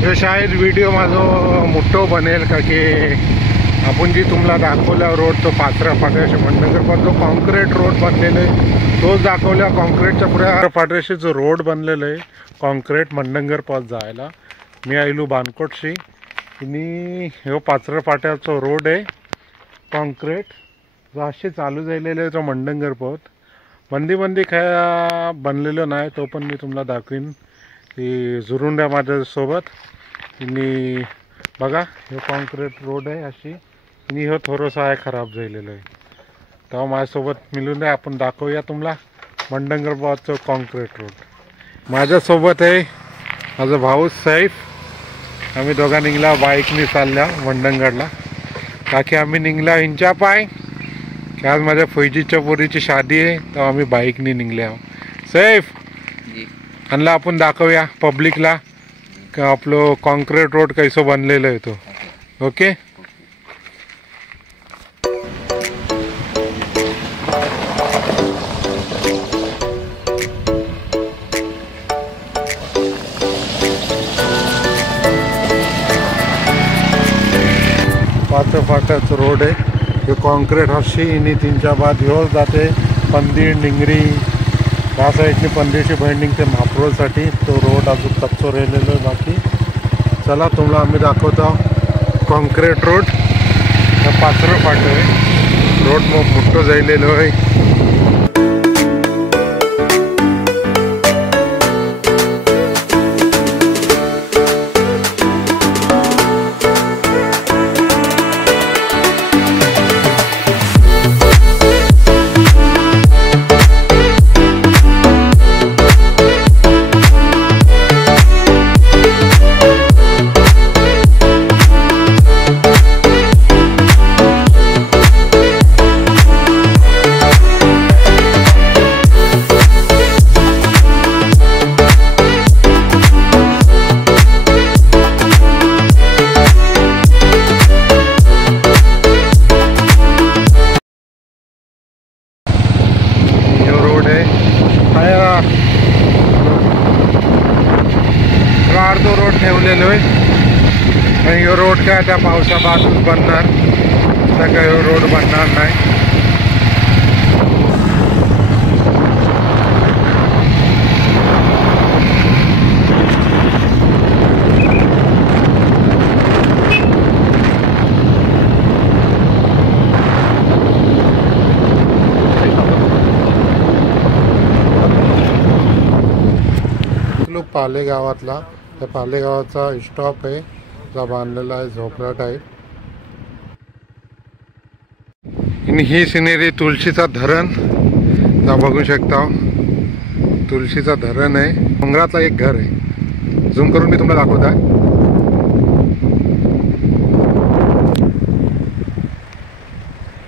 ह्यो शायद व्हिडिओ माझो मोठो बनेल का की आपण जी तुम्हाला दाखवल्या रोड तो पात्रा फाट्याशी मंडणगड पण जो कॉन्क्रीट रोड बनलेला आहे तोच दाखवल्या. कॉन्क्रीटच्या पुढे फाट्याशी जो रोड बनलेला आहे कॉन्क्रीट मंडणगड पास जायला. मी आयलो बानकोटशी आणि ह्यो पात्रा फाट्याचो रोड आहे कॉन्क्रीट जो असे चालू झालेले आहे तो मंडणगड पोत बंदी काय बनलेलो नाही तो पण मी तुम्हाला दाखवीन की जुरून द्या माझ्यासोबत. आणि बघा हे कॉन्क्रीट रोड आहे अशी आणि हो थोडंसं आहे खराब झालेलं आहे तेव्हा माझ्यासोबत मिळून द्या आपण दाखवूया तुम्हाला मंडणगड पोतचं कॉन्क्रीट रोड. माझ्यासोबत आहे माझा भाऊ सैफ. आम्ही दोघा निघला बाईकने चालल्या मंडणगडला काकी आम्ही निघला हिंच्या पाय की आज माझ्या फैजीच्या पोरीची शादी आहे तर आम्ही बाईकने निघले आहो. सैफ आणला आपण दाखवूया पब्लिकला का आपलं कॉन्क्रीट रोड कैसं बनलेलं आहे तो. ओके पात्र फाट्याचं रोड आहे हे कॉन्क्रीट अशी आणि तीनच्या बाद ह्यो जाते पंदीर डिंगरी या साईडनी पंदीरशी बाइंडिंग ते म्हापरोसाठी तो रोड अजून कच्चो राहिलेलो आहे बाकी. चला तुम्हाला आम्ही दाखवतो कॉन्क्रीट रोड हा पात्र फाटो आहे रोड मग मोठं जायलेलो आहे. अर्धो रोड ठेवलेलो आहे आणि ह्यो रोड काय त्या पावसापासून बनणार तर काय ह्यो रोड बनणार नाही. पाले गावातला त्या पाले गावाचा स्टॉप आहे जो बांधलेला आहे झोपडा टाईप. आणि ही सिनेरी तुळशीचा धरण जा बघू शकता. तुळशीचा धरण आहे डोंगरातला एक घर आहे. झूम करून मी तुम्हाला दाखवत आहे.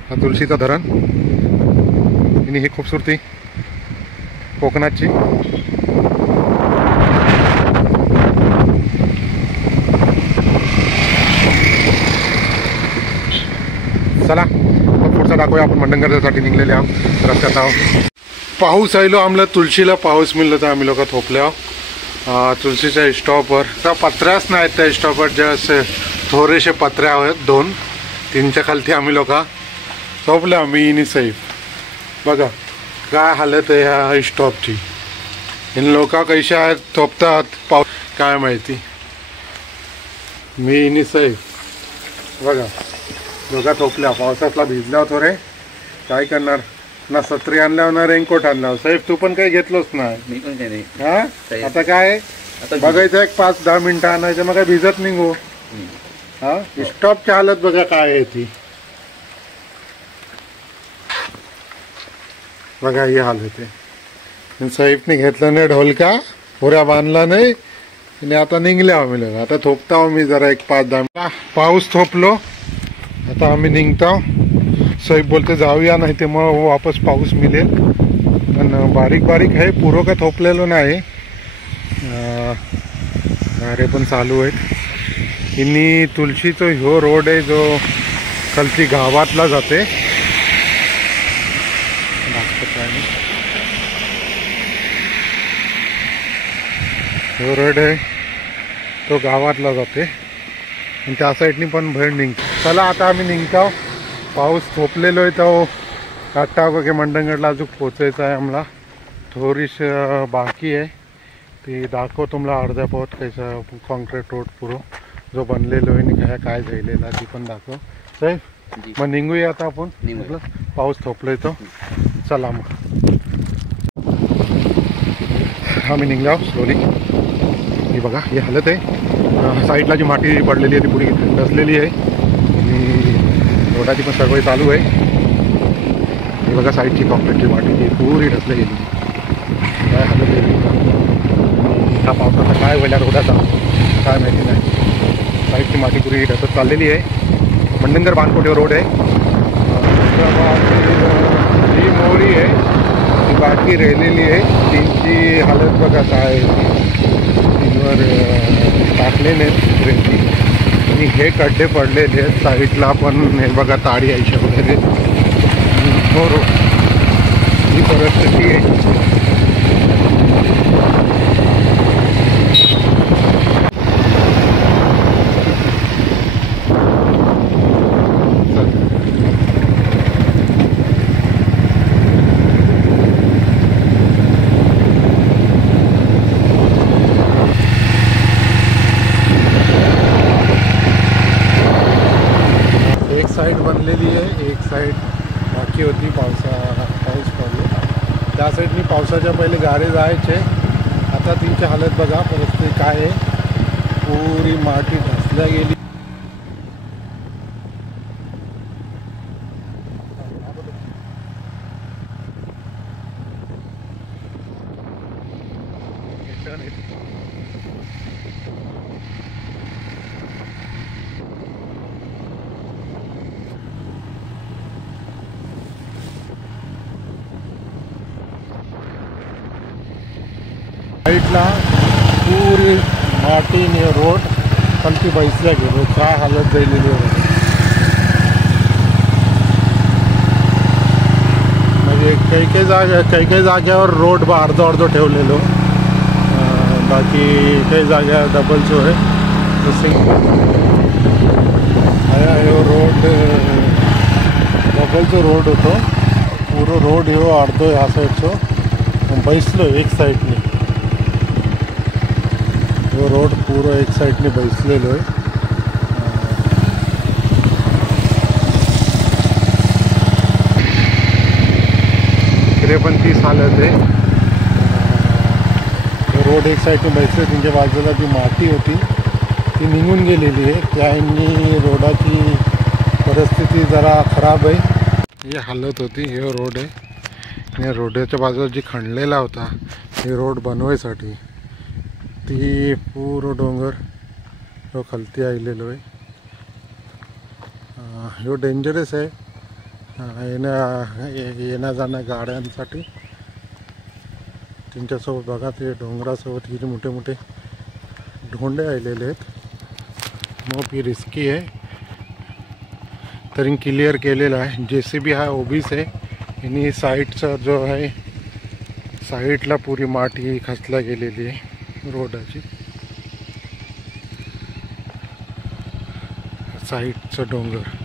हा तुळशीचा धरण आणि ही खूबसूरती कोकणाची. चला मग पुढचा दाखवूया आपण मंडणगडसाठी निघलेले आहोत रस्त्यात आहोत. पाऊस आयलो आम्हाला तुळशीला पाऊस मिळलो तर आम्ही लोक थोपले आहोत तुळशीच्या स्टॉपवर. त्या पत्र्याच नाहीत त्या स्टॉपवर जस्ट थोडेसे पत्र्या आहेत 2-3च्या खालती आम्ही लोक थोपले. आम्ही आणि सैफ बघा काय हालत आहे ह्या स्टॉपची. इन लोक कशा आहेत थोपतात पाऊस काय माहिती. मी आणि सैफ बघा दोघा थोपल्या पावसातला भिजल्या थोडे काय करणार ना. छत्री आणल्यावर ना रेनकोट आणल्यावर. सैफ तू पण काही घेतलोच ना. मी पण काय नाही. हा आता काय बघायचं एक 5-10 मिनिटं आणायचं मग काय भिजत निघू. हा स्टॉपची हालत बघा काय आहे ती बघा ही हालत आहे. सैफने घेतलं नाही ढोलका पुऱ्या बांधला नाही आणि आता निघल्या आम्ही लोक. आता थोपता मी जरा एक 5-10 मिनिट. पाऊस थोपलो आता आम्ही निघतो. सैफ बोलते जाऊया नाही ते मग वापस पाऊस मिळेल पण बारीक बारीक आहे पुरो काय थोपलेलो नाही. गाड्या पण चालू आहेत. इनी तुळशीचा ह्यो रोड आहे जो खालची गावातला जाते. ह्यो रोड आहे तो गावातला जाते आणि त्या साईडनी पण भर निघतो. चला आता आम्ही निघतो. पाऊस थोपलेलो आहे तो काटा वगैरे मंडणगडला अजून पोचायचं आहे. आम्हाला थोडीशी बाकी आहे ती दाखव तुम्हाला अर्ध्या पोत कैसा कॉन्क्रीट रोड पुरो जो बनलेलो आहे आणि काय झालेला ती पण दाखव. साहेब मग निघूया आता आपण. पाऊस थोपलोय तो. चला मग आम्ही निघलो स्लोली. ही बघा ही हालत आहे. साईडला जी माती पडलेली आहे ती पुरी धसलेली आहे आणि रोडाची पण सर्व चालू आहे. ही बघा साईडची कॉन्क्रीटची माती ती पुरी ढसली गेली. काय हालत गेली ह्या पावसाचा काय व्हायला रोडाचा काय माहिती नाही. साईडची माती पुरी ढसत चाललेली आहे. मंडणगड बानकोटे रोड आहे. ही मोरी आहे ती बाकी राहिलेली आहे. तीनची हालत बघा काय तीनवर टाकलेले आहेत रेती आणि हे खड्डे पडलेले आहेत. साईडला पण हे बघा ताडी आयशा वगैरे हो रोड ही परिस्थिती आहे. साईड बनलेली आहे एक साईड बाकी होती. पाऊस पडले त्या साईडनी पावसाच्या पहिले गाडे जायचे. आता त्यांची हालत बघा परिस्थिती काय आहे. पुरी माती ढसल्या गेली. साईडला पुरी मातीने रोड खालती बैसल्या गेलो. काय हालत झालेली आहे म्हणजे काही जाग्यावर रोड अर्धो ठेवलेलो. बाकी काही जाग्या डबलचो आहे. रोड डबलचो रोड होतो. पुरो रोड ह्यो अर्धो ह्या साईडचो बैसलो एक साईडने. तो रोड पूरा एक साईडने बैसलेलो आहे. इकडे पण तीच हालत आहे. रोड एक साईडने बैसले. त्यांच्या बाजूला जी माती होती ती निघून गेलेली आहे. त्यांनी रोडाची परिस्थिती जरा खराब आहे. ही हालत होती. हे रोड आहे आणि रोडाच्या बाजूला जी खणलेला होता हे रोड बनवायसाठी ती पूर्ण डोंगर ह्यो खालती आलेलो आहे. ह्यो डेंजरस आहे येण्या जाण्या गाड्यांसाठी. त्यांच्यासोबत बघा ते डोंगरासोबत किती मोठे मोठे ढोंडे आलेले आहेत. मग ही रिस्की आहे तरी क्लिअर केलेलं आहे. JCB हा ओबीस आहे आणि साईडचा जो आहे साईडला पुरी माती खचला गेलेली आहे रोडाची. साईडचं डोंगर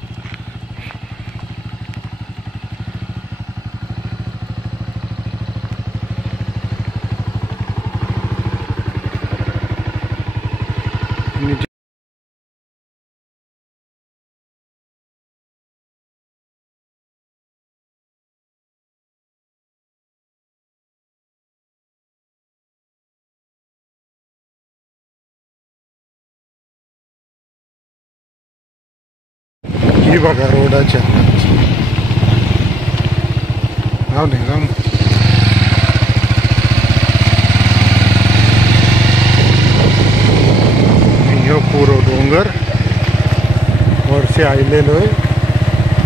ही बघा रोडाच्या जाऊ दे जाऊ. ह्यो पुरो डोंगर वरचे आलेलो आहे.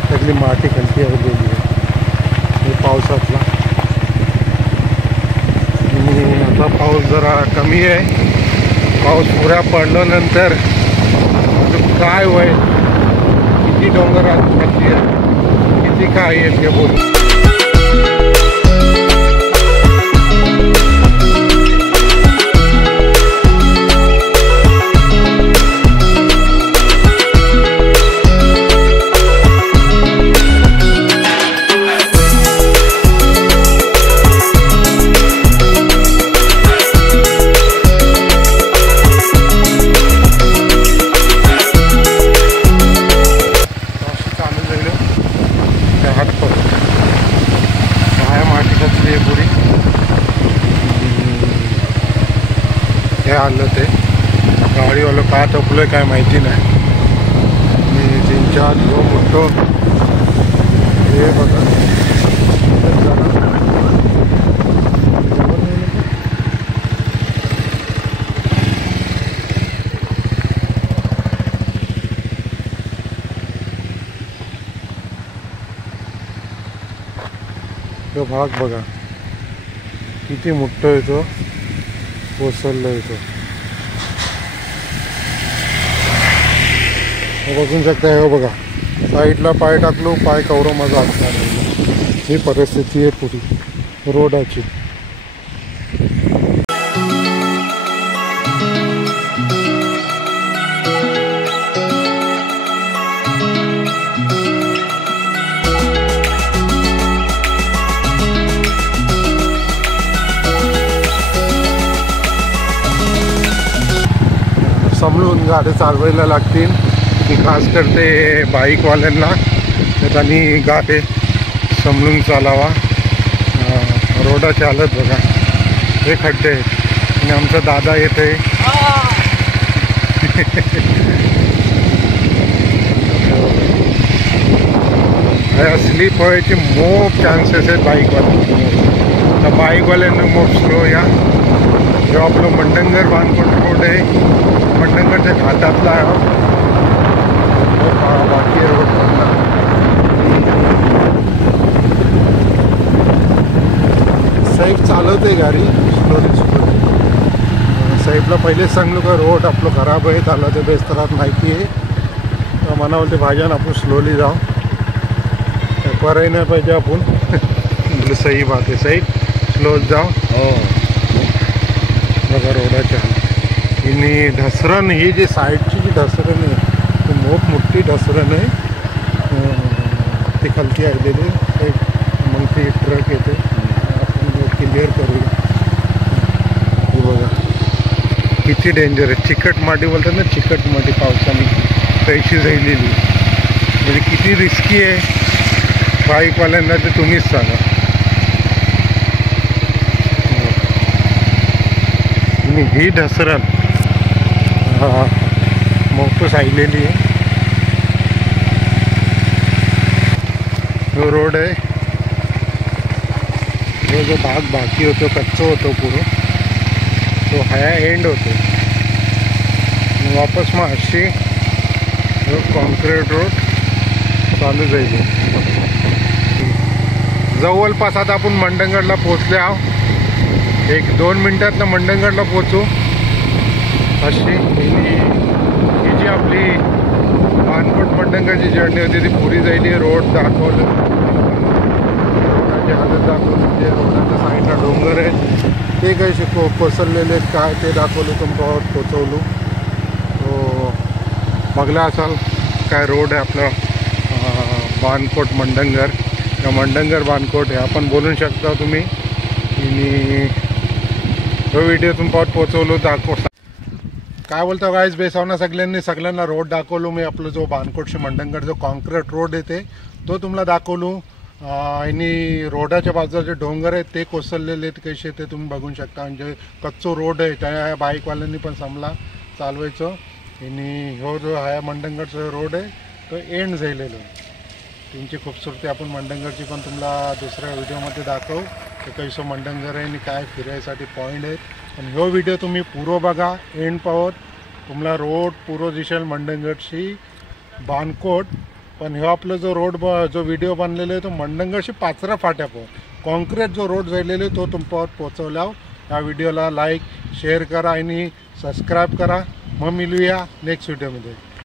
सगळी माती खालती आलेली आहे हे पावसातला. आणि आता पाऊस जरा कमी आहे. पाऊस पुऱ्या पडल्यानंतर काय होईल किती डोंगर किती काय येईल ते बोल. वालो का थकलोय काय माहिती नाही. मी 3-4 जो मोठो हे बघा तो भाग बघा किती मोठा येतो कोसळला येतो. बघू शकता हे बघा साईडला पाय टाकलो पाय कवरो माझा असणार. ही परिस्थिती आहे पुरी रोडाची. समजून गाडी चालवायला लागतील की खास करते बाईकवाल्यांना तर त्यांनी गाडी समजून चालावा. रोडाची हालत बघा हे खड्डे आणि आमचा दादा येते स्लिप व्हायचे मोप चान्सेस आहेत बाईकवाल्यांना. तर बाईकवाल्यांना मोप स्लो या. जो आपलं मंडंगर बानकोट रोड आहे मंडंगरच्या घाटातला बाकी रोड पडला. साहेब चालवते गाडी स्लोली स्लोली. साहेबला पहिलेच सांगलो का रोड आपलं खराब आहे त्याला ते बेस्तरात माहिती आहे. तर म्हणा बोलते भाज्यान आपण स्लोली जाऊ करायला नाही पाहिजे आपण. सही बात आहे साहेब स्लोच जाऊ. हो बघा रोडाच्या आणि ढसरण ही जी साईडची जी ढसरण आहे ती मोठी ढसरण आहे. ती खालती आलेली मग ती ट्रक येते आपण क्लिअर करूया. हे बघा किती डेंजर आहे. चिकट माती बोलतात ना चिकट माती पावसाने कैशी झालेली म्हणजे किती रिस्की आहे बाईकवाल्यांना ते तुम्हीच सांगा. आणि ही ढसरण मोठं सायलेली आहे. जो रोड आहे जो भाग बाकी होतो कच्चा होतो पुरो तो ह्या एंड होतो. वापस मग अशी कॉन्क्रीट रोड चालू जाईल. जवळपास आता आपण मंडणगडला पोचले आहो. 1-2 मिनिटात मंडणगडला पोचू. अशी ही जी आपली बानकोट मंडणगडची जर्नी होती ती पुरी जायली. रोड दाखवलं रोडाची हालत दाखवली म्हणजे रोडाच्या साईडला डोंगर आहे ते काही कोसळलेले आहेत काय ते दाखवलं तुमच्यावर पोचवलो. तो बघला असाल काय रोड आहे आपलं बानकोट मंडणगड किंवा मंडणगड बानकोट हे आपण बोलू शकता तुम्ही. आणि तो व्हिडिओ तुमच्यावर पोचवलो दाखव काय बोलतो गाईज बेसावना सगळ्यांना रोड दाखवलो मी. आपलं जो बानकोटशी मंडणगड जो कॉन्क्रीट रोड येते तो तुम्हाला दाखवलो. आणि रोडाच्या बाजूला जे डोंगर आहेत ते कोसळलेले आहेत कसे ते तुम्ही बघू शकता. म्हणजे कच्चो रोड आहे त्या बाईकवाल्यांनी पण समला चालवायचं. आणि हो जो हा मंडणगडचा रोड आहे तो एंड झालेलो आहे. त्यांची खूबसूरती आपण मंडणगडची पण तुम्हाला दुसऱ्या व्हिडिओमध्ये दाखवू तर कैसं मंडणगड आहे आणि काय फिरायसाठी पॉईंट आहेत. आणि हो व्हिडिओ तुम्ही पूर्व बघा एंड पावत तुम्हाला रोड पूर्व दिसेल मंडणगडशी बानकोट. पण ह्यो आपलं जो रोड जो व्हिडिओ बनलेला आहे तो मंडणगडशी पाचरा फाट्यापावत कॉन्क्रीट जो रोड झालेला आहे तो तुमच्यावर पोचवला. या व्हिडिओला लाईक शेअर करा आणि सबस्क्राईब करा. मग मिळूया नेक्स्ट व्हिडिओमध्ये.